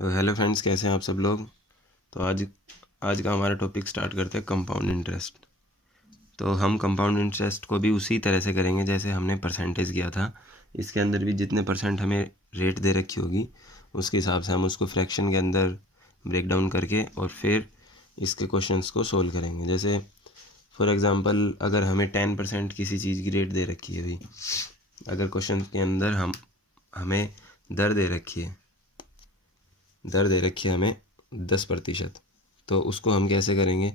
Hello friends, कैसे हैं आप सब लोग। तो आज आज का हमारा टॉपिक स्टार्ट करते हैं कंपाउंड इंटरेस्ट। तो हम कंपाउंड इंटरेस्ट को भी उसी तरह से करेंगे जैसे हमने परसेंटेज किया था। इसके अंदर भी जितने परसेंट हमें रेट दे रखी होगी उसके हिसाब से हम उसको फ्रैक्शन के अंदर ब्रेक डाउन करके और फिर इसके क्वेश्चंस को सोल्व करेंगे। जैसे फॉर एग्ज़ाम्पल अगर हमें 10% किसी चीज़ की रेट दे रखी है, अभी अगर क्वेश्चन के अंदर हमें दर दे रखी है हमें 10%, तो उसको हम कैसे करेंगे।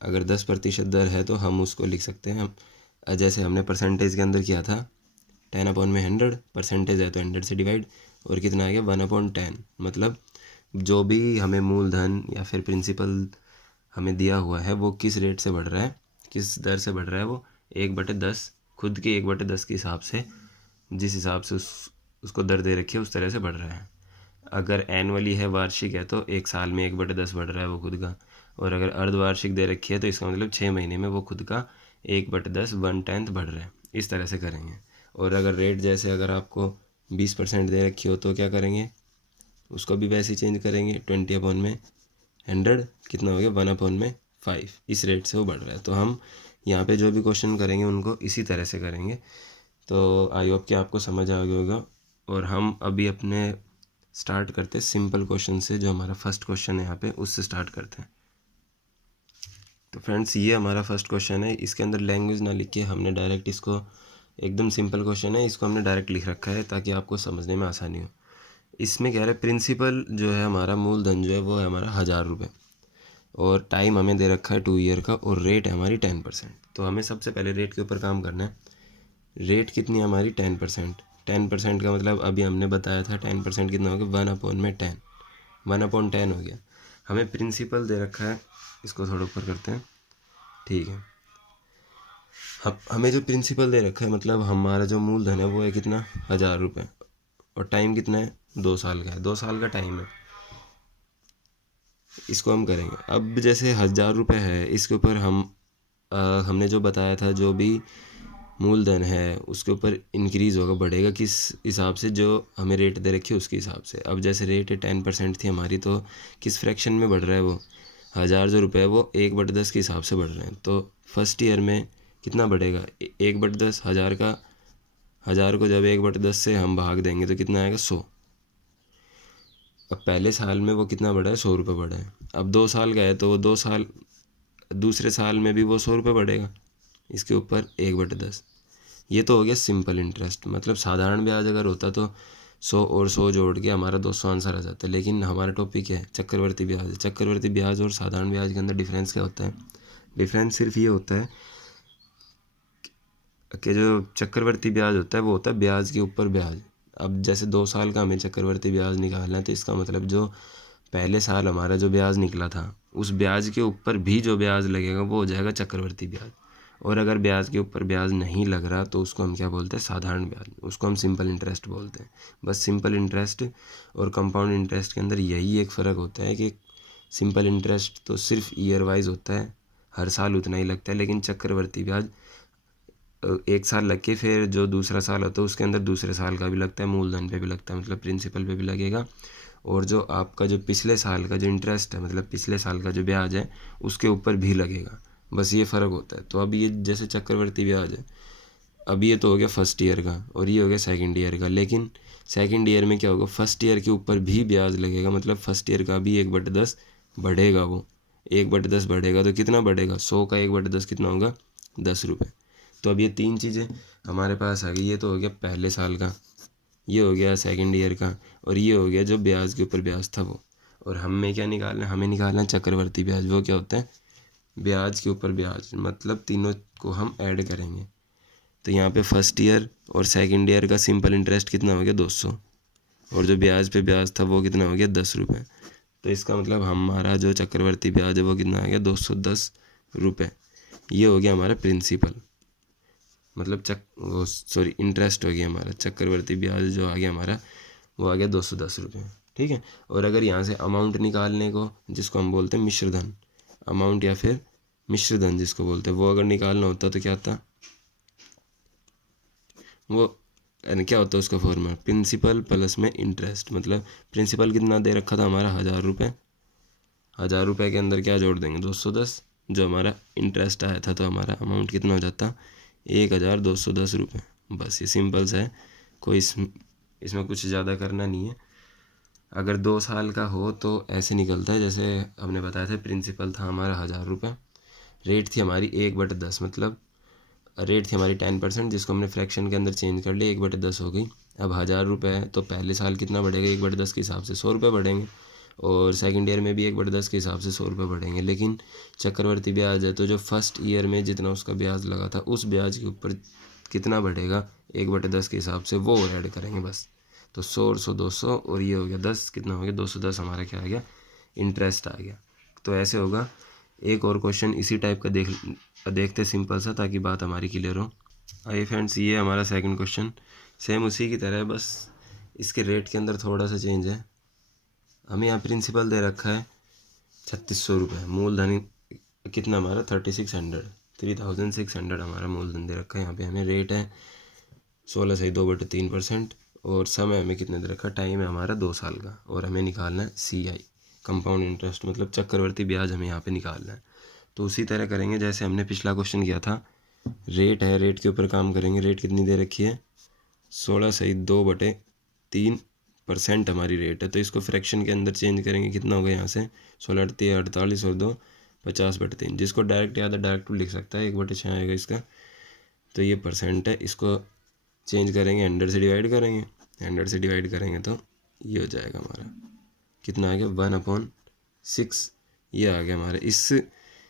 अगर 10% दर है तो हम उसको लिख सकते हैं हम जैसे हमने परसेंटेज के अंदर किया था 10/100, परसेंटेज है तो 100 से डिवाइड, और कितना आ गया 1/10। मतलब जो भी हमें मूलधन या फिर प्रिंसिपल हमें दिया हुआ है वो किस रेट से बढ़ रहा है, किस दर से बढ़ रहा है, वो 1/10 खुद के 1/10 के हिसाब से, जिस हिसाब से उसको दर दे रखी है उस तरह से बढ़ रहा है। अगर एनुअली है, वार्षिक है, तो एक साल में 1/10 बढ़ रहा है वो खुद का। और अगर अर्धवार्षिक दे रखी है तो इसका मतलब 6 महीने में वो खुद का 1/10 1/10 बढ़ रहा है। इस तरह से करेंगे। और अगर रेट जैसे अगर आपको 20% दे रखी हो तो क्या करेंगे, उसको भी वैसे ही चेंज करेंगे। 20/100 कितना हो गया 1/5। इस रेट से वो बढ़ रहा है। तो हम यहाँ पे जो भी क्वेश्चन करेंगे उनको इसी तरह से करेंगे। तो आई होप कि आपको समझ आ गया होगा। और हम अभी अपने स्टार्ट करते हैं सिंपल क्वेश्चन से। जो हमारा फर्स्ट क्वेश्चन है यहाँ पे उससे स्टार्ट करते हैं। तो फ्रेंड्स, ये हमारा फर्स्ट क्वेश्चन है। इसके अंदर लैंग्वेज ना लिख के हमने डायरेक्ट इसको, एकदम सिंपल क्वेश्चन है, इसको हमने डायरेक्ट लिख रखा है ताकि आपको समझने में आसानी हो। इसमें कह रहे हैं प्रिंसिपल जो है हमारा, मूलधन जो है वो है हमारा 1000 रुपये, और टाइम हमें दे रखा है 2 ईयर का, और रेट है हमारी 10%। तो हमें सबसे पहले रेट के ऊपर काम करना है। रेट कितनी है हमारी 10%। 10% का मतलब अभी हमने बताया था 10% कितना हो गया 1/10, 1/10 हो गया। हमें प्रिंसिपल दे रखा है, इसको थोड़ा ऊपर करते हैं, ठीक है। हमें जो प्रिंसिपल दे रखा है मतलब हमारा जो मूलधन है वो है कितना 1000 रुपये, और टाइम कितना है 2 साल का है, 2 साल का टाइम है। इसको हम करेंगे। अब जैसे 1000 रुपये है, इसके ऊपर हमने जो बताया था जो भी मूलधन है उसके ऊपर इंक्रीज़ होगा, बढ़ेगा किस हिसाब से, जो हमें रेट दे रखी है उसके हिसाब से। अब जैसे रेट 10% थी हमारी, तो किस फ्रैक्शन में बढ़ रहा है वो 1000 जो रुपये है वो 1/10 के हिसाब से बढ़ रहे हैं। तो फर्स्ट ईयर में कितना बढ़ेगा 1/10, 1000 का, 1000 को जब 1/10 से हम भाग देंगे तो कितना आएगा 100। अब पहले साल में वो कितना बढ़ा है 100 रुपये बढ़ा है। अब 2 साल का है तो वो 2 साल, दूसरे साल में भी वो 100 रुपये बढ़ेगा इसके ऊपर 1/10। ये तो हो गया सिंपल इंटरेस्ट। मतलब साधारण ब्याज अगर होता तो 100 और 100 जोड़ के हमारा 200 आंसर आ जाता है। लेकिन हमारा टॉपिक है चक्रवर्ती ब्याज है। चक्रवर्ती ब्याज और साधारण ब्याज के अंदर डिफरेंस क्या होता है। डिफरेंस सिर्फ ये होता है कि जो चक्रवर्ती ब्याज होता है वो होता है ब्याज के ऊपर ब्याज। अब जैसे 2 साल का हमें चक्रवर्ती ब्याज निकालना है तो इसका मतलब जो पहले साल हमारा जो ब्याज निकला था उस ब्याज के ऊपर भी जो ब्याज लगेगा वो हो जाएगा चक्रवर्ती ब्याज। और अगर ब्याज के ऊपर ब्याज नहीं लग रहा तो उसको हम क्या बोलते हैं, साधारण ब्याज। उसको हम सिंपल इंटरेस्ट बोलते हैं। बस सिंपल इंटरेस्ट और कंपाउंड इंटरेस्ट के अंदर यही एक फ़र्क होता है कि सिंपल इंटरेस्ट तो सिर्फ ईयर वाइज होता है, हर साल उतना ही लगता है। लेकिन चक्रवर्ती ब्याज एक साल लग के फिर जो दूसरा साल होता है उसके अंदर दूसरे साल का भी लगता है, मूलधन पे भी लगता है, मतलब प्रिंसिपल पे भी लगेगा। और जो आपका जो पिछले साल का जो इंटरेस्ट है, मतलब पिछले साल का जो ब्याज है उसके ऊपर भी लगेगा। बस ये फ़र्क होता है। तो अब ये जैसे चक्रवर्ती ब्याज है, अब ये तो हो गया फर्स्ट ईयर का और ये हो गया सेकंड ईयर का। लेकिन सेकंड ईयर में क्या होगा, फर्स्ट ईयर के ऊपर भी ब्याज लगेगा। मतलब फर्स्ट ईयर का भी 1/10 बढ़ेगा। वो 1/10 बढ़ेगा तो कितना बढ़ेगा, 100 का 1/10 कितना होगा 10 रुपये। तो अब ये तीन चीज़ें हमारे पास आ गई। ये तो हो गया पहले साल का, ये हो गया सेकंड ईयर का, और ये हो गया जो ब्याज के ऊपर ब्याज था वो। और हमें क्या निकालना है, हमें निकालना है चक्रवर्ती ब्याज। वो क्या होता है, ब्याज के ऊपर ब्याज। मतलब तीनों को हम ऐड करेंगे। तो यहाँ पे फर्स्ट ईयर और सेकंड ईयर का सिंपल इंटरेस्ट कितना हो गया 200, और जो ब्याज पे ब्याज था वो कितना हो गया 10 रुपये। तो इसका मतलब हमारा जो चक्रवर्ती ब्याज है वो कितना आ गया 210 रुपये। ये हो गया हमारा प्रिंसिपल, मतलब इंटरेस्ट हो गया हमारा। चक्रवर्ती ब्याज जो आ गया हमारा वो आ गया 210 रुपये, ठीक है। और अगर यहाँ से अमाउंट निकालने को, जिसको हम बोलते हैं मिश्रधन, अमाउंट या फिर मिश्रधन जिसको बोलते हैं, वो अगर निकालना होता तो क्या था, वो क्या होता है उसका फॉर्मूला, प्रिंसिपल प्लस में इंटरेस्ट। मतलब प्रिंसिपल कितना दे रखा था हमारा 1000 रुपये, 1000 रुपये के अंदर क्या जोड़ देंगे 210, जो हमारा इंटरेस्ट आया था, तो हमारा अमाउंट कितना हो जाता 1210 रुपये। बस ये सिंपल सा है, कोई इसमें कुछ ज़्यादा करना नहीं है। अगर 2 साल का हो तो ऐसे निकलता है, जैसे हमने बताया था प्रिंसिपल था हमारा 1000 रुपये, रेट थी हमारी 1/10, मतलब रेट थी हमारी 10%, जिसको हमने फ्रैक्शन के अंदर चेंज कर लिया, 1/10 हो गई। अब 1000 रुपये है तो पहले साल कितना बढ़ेगा 1/10 के हिसाब से 100 रुपये बढ़ेंगे, और सेकंड ईयर में भी 1/10 के हिसाब से 100 रुपये बढ़ेंगे। लेकिन चक्रवर्ती ब्याज है तो जो फर्स्ट ईयर में जितना उसका ब्याज लगा था उस ब्याज के ऊपर कितना बढ़ेगा 1/10 के हिसाब से वो ऐड करेंगे बस। तो 100 और 100 200, और ये हो गया 10, कितना हो गया 210, हमारा क्या आ गया इंटरेस्ट आ गया। तो ऐसे होगा। एक और क्वेश्चन इसी टाइप का देखते सिंपल सा, ताकि बात हमारी क्लियर हो। आइए फ्रेंड्स, ये हमारा सेकंड क्वेश्चन सेम उसी की तरह है, बस इसके रेट के अंदर थोड़ा सा चेंज है। हमें यहाँ प्रिंसिपल दे रखा है 3600 रुपये, मूलधन कितना हमारा 3600 हमारा मूलधन दे रखा है। यहाँ पे हमें रेट है 16/2/3%, और समय हमें कितने दे रखा है, टाइम है हमारा 2 साल का, और हमें निकालना है CI, कंपाउंड इंटरेस्ट, मतलब चक्रवर्ती ब्याज हमें यहाँ पे निकालना है। तो उसी तरह करेंगे जैसे हमने पिछला क्वेश्चन किया था। रेट है, रेट के ऊपर काम करेंगे। रेट कितनी दे रखी है 16/2/3% हमारी रेट है, तो इसको फ्रैक्शन के अंदर चेंज करेंगे, कितना होगा यहाँ से 16 48 और 2 50/3। जिसको डायरेक्ट याद है डायरेक्ट लिख सकता है, 1/6 आएगा इसका। तो ये परसेंट है, इसको चेंज करेंगे 100 से डिवाइड करेंगे, 100 से डिवाइड करेंगे तो ये हो जाएगा हमारा कितना आ गया 1/6। ये आ गया हमारा।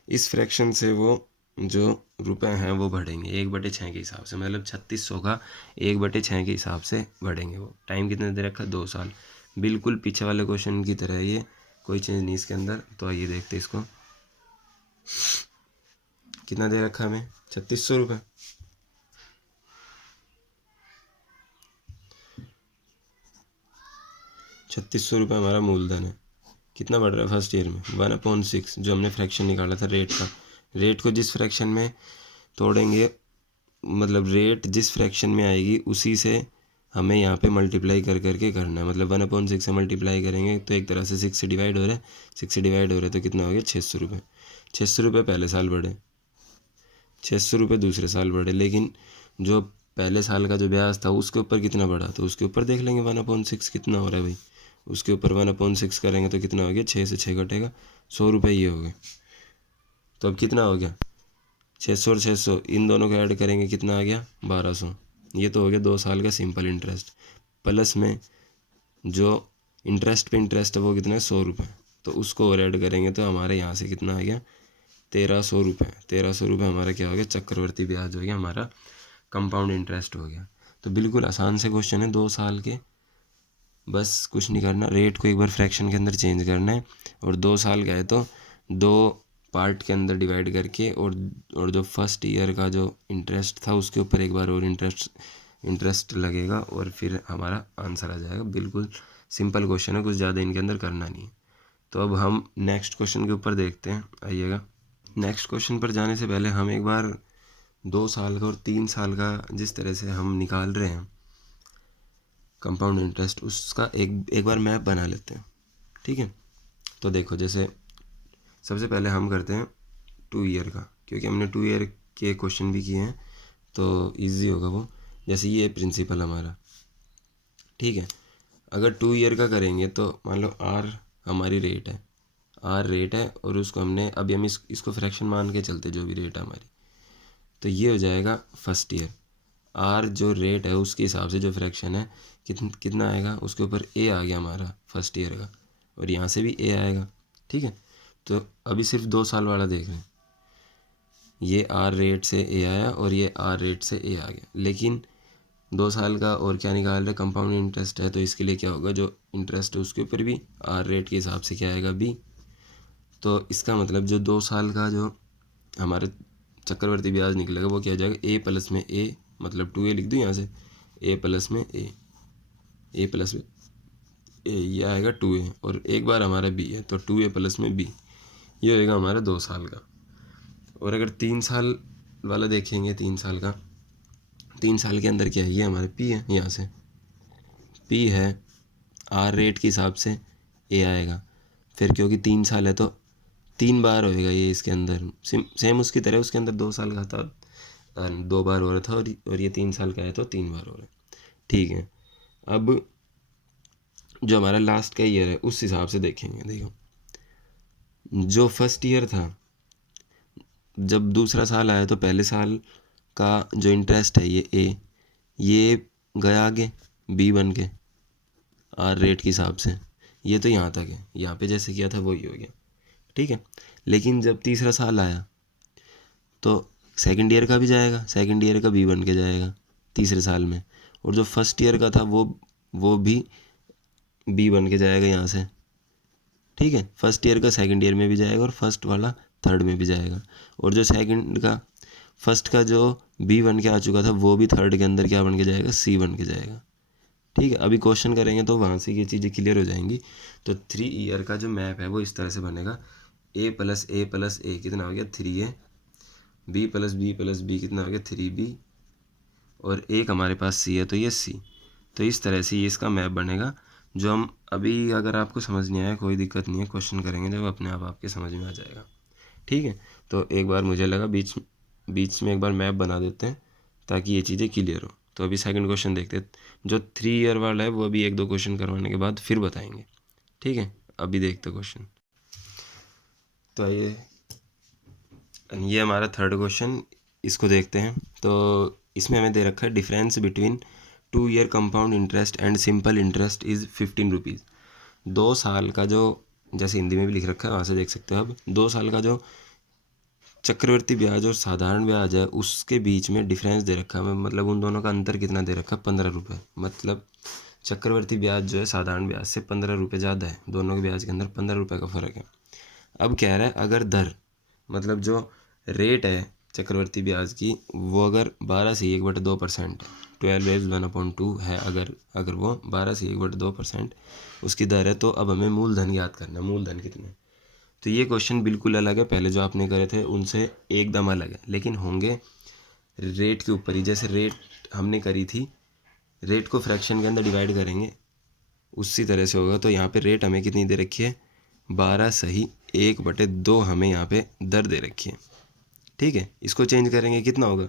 इस फ्रैक्शन से वो जो रुपए हैं वो बढ़ेंगे 1/6 के हिसाब से, मतलब 3600 का 1/6 के हिसाब से बढ़ेंगे वो। टाइम कितने दे रखा 2 साल, बिल्कुल पीछे वाले क्वेश्चन की तरह ये, कोई चेंज नहीं इसके अंदर। तो आइए देखते इसको, कितना दे रखा हमें 3600 रुपये। 3600 रुपये हमारा मूलधन है। कितना बढ़ रहा है फर्स्ट ईयर में 1/6, जो हमने फ्रैक्शन निकाला था रेट का। रेट को जिस फ्रैक्शन में तोड़ेंगे, मतलब रेट जिस फ्रैक्शन में आएगी उसी से हमें यहाँ पे मल्टीप्लाई कर करके करना है। मतलब 1/6 से मल्टीप्लाई करेंगे तो एक तरह से 6 से डिवाइड हो रहा है, 6 से डिवाइड हो रहा है तो कितना हो गया 600 रुपये। 600 रुपये पहले साल बढ़े, 600 रुपये दूसरे साल बढ़े, लेकिन जो पहले साल का जो ब्याज था उसके ऊपर कितना बढ़ा, तो उसके ऊपर देख लेंगे 1/6 कितना हो रहा है भाई। उसके ऊपर 1/6 करेंगे तो कितना हो गया 6 से 6 कटेगा 100 रुपये ये हो गए। तो अब कितना हो गया 600 और 600, इन दोनों को ऐड करेंगे कितना आ गया 1200। ये तो हो गया 2 साल का सिंपल इंटरेस्ट, प्लस में जो इंटरेस्ट पे इंटरेस्ट है वो कितना है 100 रुपये, तो उसको और ऐड करेंगे तो हमारे यहाँ से कितना आ गया 1300 रुपये। 1300 रुपये हमारा क्या हो गया चक्रवर्ती ब्याज हो गया, हमारा कंपाउंड इंटरेस्ट हो गया। तो बिल्कुल आसान से क्वेश्चन है 2 साल के, बस कुछ नहीं करना, रेट को एक बार फ्रैक्शन के अंदर चेंज करना है, और 2 साल का है तो 2 पार्ट के अंदर डिवाइड करके, और जो फर्स्ट ईयर का जो इंटरेस्ट था उसके ऊपर एक बार और इंटरेस्ट लगेगा, और फिर हमारा आंसर आ जाएगा। बिल्कुल सिंपल क्वेश्चन है, कुछ ज़्यादा इनके अंदर करना नहीं है। तो अब हम नेक्स्ट क्वेश्चन के ऊपर देखते हैं, आइएगा। नेक्स्ट क्वेश्चन पर जाने से पहले हम एक बार 2 साल का और 3 साल का जिस तरह से हम निकाल रहे हैं कंपाउंड इंटरेस्ट, उसका एक बार मैप बना लेते हैं, ठीक है। तो देखो, जैसे सबसे पहले हम करते हैं 2 ईयर का, क्योंकि हमने 2 ईयर के क्वेश्चन भी किए हैं तो इजी होगा वो। जैसे ये प्रिंसिपल हमारा, ठीक है। अगर 2 ईयर का करेंगे तो मान लो R हमारी रेट है, R रेट है, और उसको हमने अभी हम इसको फ्रैक्शन मान के चलते जो भी रेट है हमारी, तो ये हो जाएगा फर्स्ट ईयर। R जो रेट है उसके हिसाब से जो फ्रैक्शन है कितना आएगा, उसके ऊपर A आ गया हमारा फर्स्ट ईयर का, और यहाँ से भी A आएगा, ठीक है। तो अभी सिर्फ 2 साल वाला देख रहे हैं, ये R रेट से A आया और ये R रेट से A आ गया, लेकिन 2 साल का और क्या निकाल रहे कंपाउंड इंटरेस्ट है, तो इसके लिए क्या होगा जो इंटरेस्ट है उसके ऊपर भी R रेट के हिसाब से क्या आएगा B। तो इसका मतलब जो 2 साल का जो हमारे चक्रवर्ती ब्याज निकलेगा वो क्या हो जाएगा A प्लस में A, मतलब 2A लिख दूँ यहाँ से, A प्लस में A, A प्लस में A, ये आएगा 2A, और एक बार हमारा B है तो 2A प्लस में B, ये होएगा हमारा 2 साल का। और अगर 3 साल वाला देखेंगे, 3 साल का, 3 साल के अंदर क्या है, ये हमारे पी है, यहाँ से पी है, आर रेट के हिसाब से ए आएगा। फिर क्योंकि 3 साल है तो 3 बार होएगा ये इसके अंदर, सेम उसकी तरह उसके अंदर 2 साल का था 2 बार हो रहा था, और ये 3 साल का है तो 3 बार हो रहा है। ठीक है, अब जो हमारा लास्ट का ईयर है उस हिसाब से देखेंगे। देखो, जो फर्स्ट ईयर था, जब दूसरा साल आया तो पहले साल का जो इंटरेस्ट है ये ए, ये गया आगे बी बन के आर रेट के हिसाब से, ये तो यहाँ तक है, यहाँ पे जैसे किया था वही हो गया। ठीक है, लेकिन जब तीसरा साल आया तो सेकंड ईयर का भी जाएगा, सेकंड ईयर का बी बन के जाएगा तीसरे साल में, और जो फर्स्ट ईयर का था वो भी बी बन के जाएगा यहाँ से। ठीक है, फर्स्ट ईयर का सेकंड ईयर में भी जाएगा और फर्स्ट वाला थर्ड में भी जाएगा, और जो सेकंड का फर्स्ट का जो बी बन के आ चुका था वो भी थर्ड के अंदर क्या बन के जाएगा, सी बन के जाएगा। ठीक है, अभी क्वेश्चन करेंगे तो वहाँ से ये चीज़ें क्लियर हो जाएंगी। तो 3 ईयर का जो मैप है वो इस तरह से बनेगा, ए प्लस ए प्लस ए कितना हो गया 3a, B plus B plus B कितना हो गया 3b, और एक हमारे पास सी है तो ये सी। तो इस तरह से ये इसका मैप बनेगा, जो हम अभी, अगर आपको समझ नहीं आया कोई दिक्कत नहीं है, क्वेश्चन करेंगे जब अपने आप आपके समझ में आ जाएगा। ठीक है, तो एक बार मुझे लगा बीच में एक बार मैप बना देते हैं ताकि ये चीज़ें क्लियर हो। तो अभी सेकंड क्वेश्चन देखते हैं, जो 3 ईयर वाला है वो अभी 1-2 क्वेश्चन करवाने के बाद फिर बताएंगे। ठीक है, अभी देखते क्वेश्चन। तो ये हमारा थर्ड क्वेश्चन, इसको देखते हैं। तो इसमें हमें दे रखा है difference between 2 year compound interest and simple interest is 15 rupees. 2 साल का जो, जैसे हिंदी में भी लिख रखा है वहाँ से देख सकते हो अब, 2 साल का जो चक्रवर्ती ब्याज और साधारण ब्याज है उसके बीच में डिफरेंस दे रखा है, मतलब उन दोनों का अंतर कितना दे रखा है 15 रुपये। मतलब चक्रवर्ती ब्याज जो है साधारण ब्याज से 15 रुपये ज़्यादा है, दोनों के ब्याज के अंदर 15 रुपये का फ़र्क है। अब कह रहा है अगर दर, मतलब जो रेट है चक्रवर्ती ब्याज की वो अगर 12 से 1/2% 12/1/2 है, अगर वो 12 से 1/2% उसकी दर है, तो अब हमें मूलधन ज्ञात करना है। मूलधन कितने, तो ये क्वेश्चन बिल्कुल अलग है, पहले जो आपने करे थे उनसे एकदम अलग है, लेकिन होंगे रेट के ऊपर ही। जैसे रेट हमने करी थी, रेट को फ्रैक्शन के अंदर डिवाइड करेंगे उसी तरह से होगा। तो यहाँ पे रेट हमें कितनी दे रखी है 12 सही 1/2 हमें यहाँ पे दर दे रखी है। ठीक है, इसको चेंज करेंगे कितना होगा,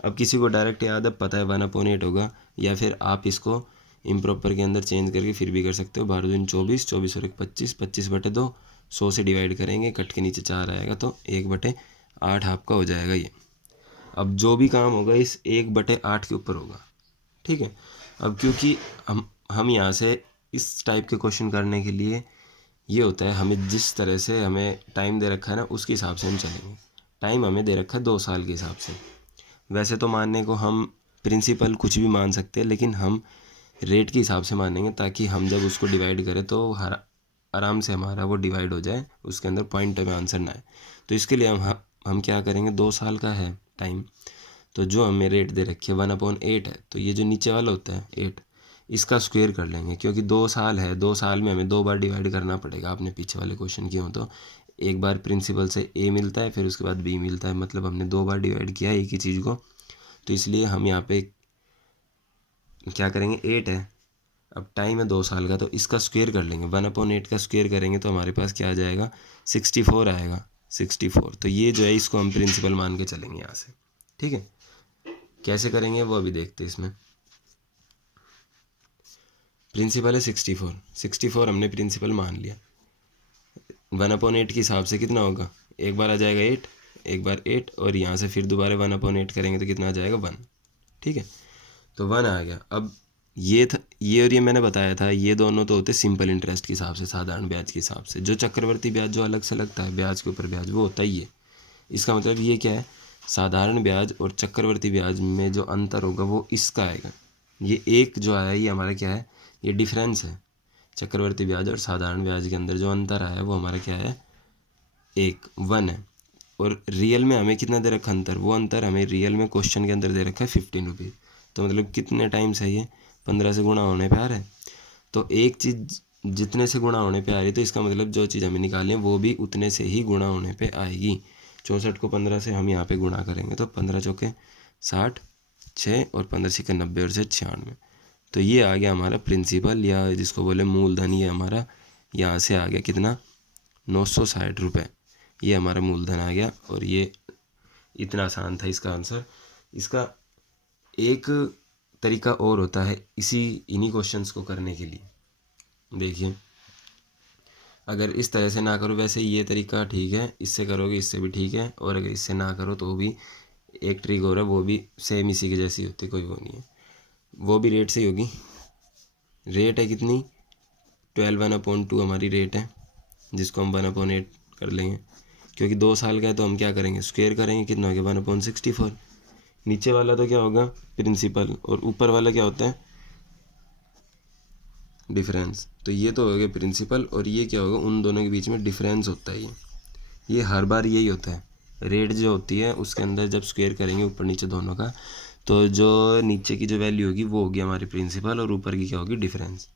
अब किसी को डायरेक्ट याद है पता है 1/8 होगा, या फिर आप इसको इम्प्रॉपर के अंदर चेंज करके फिर भी कर सकते हो। 12 दूनी 24, 24 और 1 25, 25/2, 100 से डिवाइड करेंगे, कट के नीचे 4 आएगा तो 1/8 आपका हो जाएगा ये। अब जो भी काम होगा इस 1/8 के ऊपर होगा। ठीक है, अब क्योंकि हम यहाँ से इस टाइप के क्वेश्चन करने के लिए ये होता है, हमें जिस तरह से हमें टाइम दे रखा है ना उसके हिसाब से हम चलेंगे। टाइम हमें दे रखा है 2 साल के हिसाब से, वैसे तो मानने को हम प्रिंसिपल कुछ भी मान सकते हैं, लेकिन हम रेट के हिसाब से मानेंगे ताकि हम जब उसको डिवाइड करें तो आराम से हमारा वो डिवाइड हो जाए, उसके अंदर पॉइंट में आंसर ना आए। तो इसके लिए हम क्या करेंगे, 2 साल का है टाइम, तो जो हमें रेट दे रखी है 1/8 है, तो ये जो नीचे वाला होता है 8, इसका स्क्वायर कर लेंगे, क्योंकि 2 साल है, 2 साल में हमें 2 बार डिवाइड करना पड़ेगा। आपने पीछे वाले क्वेश्चन किए हो तो एक बार प्रिंसिपल से ए मिलता है, फिर उसके बाद बी मिलता है, मतलब हमने 2 बार डिवाइड किया एक ही चीज़ को। तो इसलिए हम यहाँ पे क्या करेंगे, 8 है, अब टाइम है 2 साल का, तो इसका स्क्वायर कर लेंगे, 1/8 का स्क्वायर करेंगे तो हमारे पास क्या आ जाएगा 64 आएगा, 64। तो ये जो है इसको हम प्रिंसिपल मान के चलेंगे यहाँ से। ठीक है, कैसे करेंगे वो अभी देखते हैं। इसमें प्रिंसिपल है 64 हमने प्रिंसिपल मान लिया। 1/8 के हिसाब से कितना होगा, एक बार आ जाएगा 8, एक बार 8, और यहाँ से फिर दोबारा 1/8 करेंगे तो कितना आ जाएगा 1। ठीक है, तो 1 आ गया। अब ये और ये मैंने बताया था, ये दोनों तो होते सिंपल इंटरेस्ट के हिसाब से, साधारण ब्याज के हिसाब से। जो चक्रवर्ती ब्याज जो अलग से लगता है ब्याज के ऊपर ब्याज, वो होता ही है। इसका मतलब ये क्या है, साधारण ब्याज और चक्रवर्ती ब्याज में जो अंतर होगा वो इसका आएगा। ये एक जो आया ये हमारा क्या है, ये डिफरेंस है। चक्रवर्ती ब्याज और साधारण ब्याज के अंदर जो अंतर आया है वो हमारा क्या है, 1 है। और रियल में हमें कितना दे रखा अंतर, वो अंतर हमें रियल में क्वेश्चन के अंदर दे रखा है 15 रुपीज़। तो मतलब कितने टाइम से ये 15 से गुणा होने पे आ रहा है। तो एक चीज़ जितने से गुणा होने पे आ रही है, तो इसका मतलब जो चीज़ हमें निकालनी है वो भी उतने से ही गुणा होने पे आएगी। 64 को 15 से हम यहाँ पे गुणा करेंगे तो 15 चौके 60, 6 और 15 90 और से 96। तो ये आ गया हमारा प्रिंसिपल या जिसको बोले मूलधन। ये हमारा यहाँ से आ गया कितना, 960 रुपये। ये हमारा मूलधन आ गया। और ये इतना आसान था इसका आंसर। इसका एक तरीका और होता है इन्हीं क्वेश्चंस को करने के लिए। देखिए, अगर इस तरह से ना करो, वैसे ये तरीका ठीक है, इससे करोगे इससे भी ठीक है, और अगर इससे ना करो तो भी एक ट्रिक हो रहा है, वो भी सेम इसी के जैसी होती है, कोई वो नहीं है, वो भी रेट से ही होगी। रेट है कितनी, 12/2 हमारी रेट है, जिसको हम 1/8 कर लेंगे, क्योंकि 2 साल का है तो हम क्या करेंगे, स्क्वायर करेंगे, कितना हो गया 1/64। नीचे वाला तो क्या होगा, प्रिंसिपल, और ऊपर वाला क्या होता है, डिफरेंस। तो ये तो हो गया प्रिंसिपल, और ये क्या होगा, उन दोनों के बीच में डिफरेंस होता है। ये हर बार यही होता है। रेट जो होती है उसके अंदर जब स्क्वायर करेंगे ऊपर नीचे दोनों का, तो जो नीचे की जो वैल्यू होगी वो होगी हमारी प्रिंसिपल, और ऊपर की क्या होगी, डिफरेंस।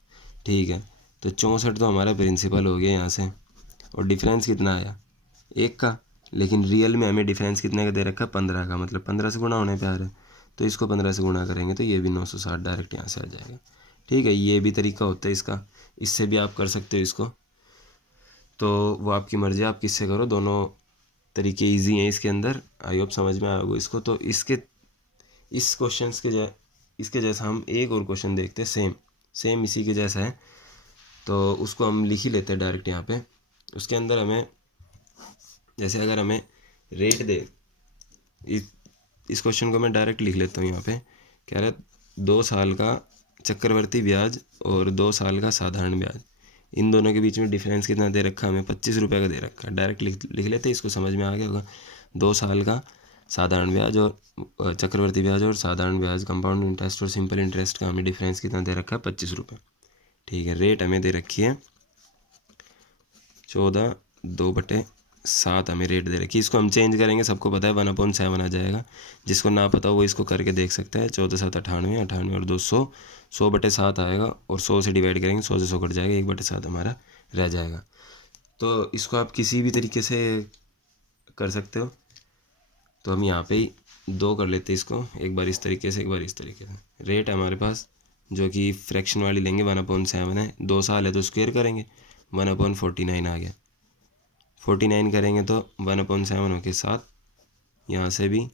ठीक है, तो 64 तो हमारा प्रिंसिपल हो गया यहाँ से, और डिफरेंस कितना आया, 1 का। लेकिन रियल में हमें डिफरेंस कितने का दे रखा है, 15 का, मतलब 15 से गुणा होने पे आ रहा है। तो इसको 15 से गुणा करेंगे तो ये भी 960 डायरेक्ट यहाँ से आ जाएगा। ठीक है, ये भी तरीका होता है इसका, इससे भी आप कर सकते हो इसको, तो वो आपकी मर्ज़ी, आप किससे करो, दोनों तरीके इजी हैं इसके अंदर। आई होप समझ में आया होगा इसको। तो इस क्वेश्चंस के इसके जैसा हम एक और क्वेश्चन देखते हैं, सेम इसी के जैसा है, तो उसको हम लिख ही लेते हैं डायरेक्ट यहाँ पे। उसके अंदर हमें, जैसे अगर हमें रेट दे, इस क्वेश्चन को मैं डायरेक्ट लिख लेता हूँ यहाँ पे। कह रहा है 2 साल का चक्रवर्ती ब्याज और 2 साल का साधारण ब्याज, इन दोनों के बीच में डिफरेंस कितना दे रखा है, हमें 25 रुपये का दे रखा है। डायरेक्ट लिख लेते हैं, इसको समझ में आ गया होगा। 2 साल का साधारण ब्याज और चक्रवर्ती ब्याज और साधारण ब्याज, कंपाउंड इंटरेस्ट और सिंपल इंटरेस्ट का हमें डिफरेंस कितना दे रखा है, 25 रुपये। ठीक है, रेट हमें दे रखी है 14/2/7 हमें रेट दे रखी है। इसको हम चेंज करेंगे, सबको पता है 1/7 आ जाएगा। जिसको ना पता हो वो इसको करके देख सकता है। 14×7 98, 98 और 200, 100/7 आएगा, और 100 से डिवाइड करेंगे, 100 से 100 कट जाएगा, 1/7 हमारा रह जाएगा। तो इसको आप किसी भी तरीके से कर सकते हो। तो हम यहाँ पे ही 2 कर लेते हैं इसको, एक बार इस तरीके से, एक बार इस तरीके से। रेट हमारे पास जो कि फ्रैक्शन वाली लेंगे, 1/7 है, 2 साल है तो स्क्वायर करेंगे, 1/49 आ गया। 49 करेंगे तो 1/7 हो के 7, यहाँ से भी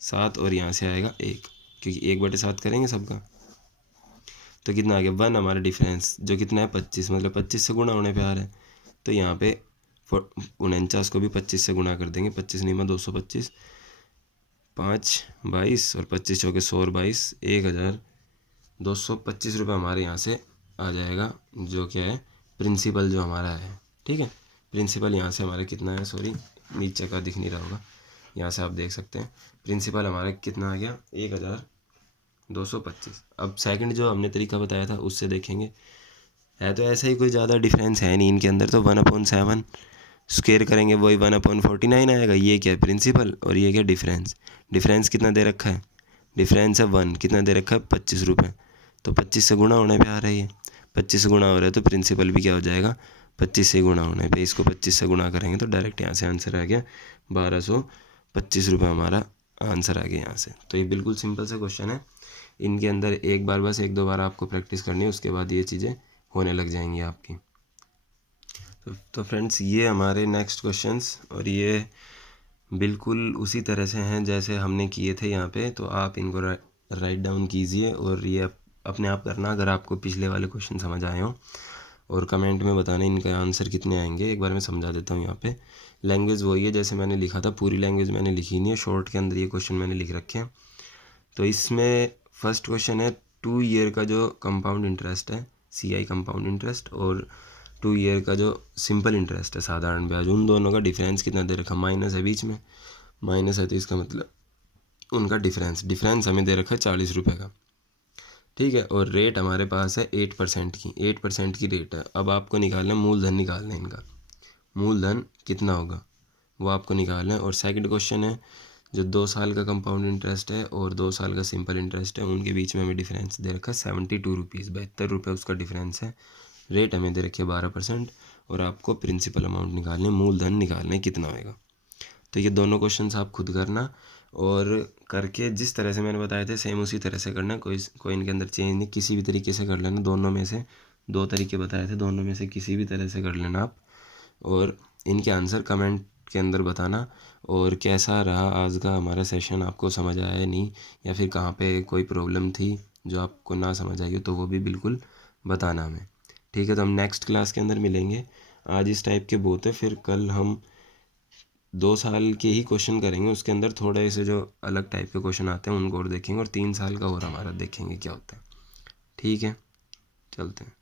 7, और यहाँ से आएगा 1, क्योंकि 1/7 करेंगे सबका। तो कितना आ गया, 1 हमारा डिफरेंस, जो कितना है 25, मतलब 25 से गुणा होने पे आ रहा है। तो यहाँ पे 49 को भी 25 से गुणा कर देंगे, 25 नहीं 225, 5 22 और 25 चौके 100 और 22, 1225 रुपये हमारे यहाँ से आ जाएगा, जो क्या है प्रिंसिपल जो हमारा है। ठीक है, प्रिंसिपल यहाँ से हमारा कितना है, सॉरी नीचे का दिख नहीं रहा होगा, यहाँ से आप देख सकते हैं प्रिंसिपल हमारा कितना आ गया, 1225। अब सेकंड जो हमने तरीका बताया था उससे देखेंगे, है तो ऐसा ही, कोई ज़्यादा डिफरेंस है नहीं इनके अंदर। तो 1/7 स्क्वायर करेंगे वही 1/49 आएगा। ये क्या है, प्रिंसिपल, और ये क्या, डिफरेंस। डिफरेंस कितना दे रखा है, डिफरेंस है 1, कितना दे रखा है 25 रुपये। तो 25 से गुणा होने पे आ रही है, 25 से गुणा हो रहा है, तो प्रिंसिपल भी क्या हो जाएगा, 25 से गुणा होने पे। इसको 25 से गुणा करेंगे तो डायरेक्ट यहाँ से आंसर आ गया 1225 रुपये, हमारा आंसर आ गया यहाँ से। तो ये बिल्कुल सिंपल सा क्वेश्चन है। इनके अंदर एक बार बस 1-2 बार आपको प्रैक्टिस करनी है, उसके बाद ये चीज़ें होने लग जाएंगी आपकी। तो फ्रेंड्स, ये हमारे नेक्स्ट क्वेश्चंस, और ये बिल्कुल उसी तरह से हैं जैसे हमने किए थे यहाँ पे। तो आप इनको राइट डाउन कीजिए, और ये अपने आप करना अगर आपको पिछले वाले क्वेश्चन समझ आए हों, और कमेंट में बताना इनका आंसर कितने आएंगे। एक बार मैं समझा देता हूँ। यहाँ पे लैंग्वेज वही है जैसे मैंने लिखा था, पूरी लैंग्वेज मैंने लिखी नहीं है, शॉर्ट के अंदर ये क्वेश्चन मैंने लिख रखे हैं। तो इसमें फर्स्ट क्वेश्चन है 2 ईयर का जो कंपाउंड इंटरेस्ट है, CI कंपाउंड इंटरेस्ट, और 2 ईयर का जो सिंपल इंटरेस्ट है, साधारण ब्याज, उन दोनों का डिफरेंस कितना दे रखा, माइनस है बीच में, माइनस है तो इसका मतलब उनका डिफरेंस हमें दे रखा है 40 रुपये का। ठीक है, और रेट हमारे पास है 8% की, 8% की रेट है। अब आपको निकालना है मूलधन, निकालना है इनका मूलधन कितना होगा वो आपको निकालना है। और सेकंड क्वेश्चन है जो 2 साल का कंपाउंड इंटरेस्ट है और 2 साल का सिंपल इंटरेस्ट है, उनके बीच में हमें डिफरेंस दे रखा है 72 रुपीज़, 72 रुपये उसका डिफरेंस है। रेट हमें दे रखी है 12%, और आपको प्रिंसिपल अमाउंट निकालने, मूलधन निकालने कितना होएगा। तो ये दोनों क्वेश्चंस आप खुद करना, और करके जिस तरह से मैंने बताए थे सेम उसी तरह से करना, कोई इनके अंदर चेंज नहीं, किसी भी तरीके से कर लेना। दोनों में से 2 तरीके बताए थे, दोनों में से किसी भी तरह से कर लेना आप। और इनके आंसर कमेंट के अंदर बताना। और कैसा रहा आज का हमारा सेशन, आपको समझ आया या नहीं, या फिर कहाँ पे कोई प्रॉब्लम थी जो आपको ना समझ आई हो, तो वो भी बिल्कुल बताना हमें। ठीक है, तो हम नेक्स्ट क्लास के अंदर मिलेंगे। आज इस टाइप के बहुत है, फिर कल हम 2 साल के ही क्वेश्चन करेंगे, उसके अंदर थोड़े से जो अलग टाइप के क्वेश्चन आते हैं उनको और देखेंगे, और 3 साल का और हमारा देखेंगे क्या होता है। ठीक है, चलते हैं।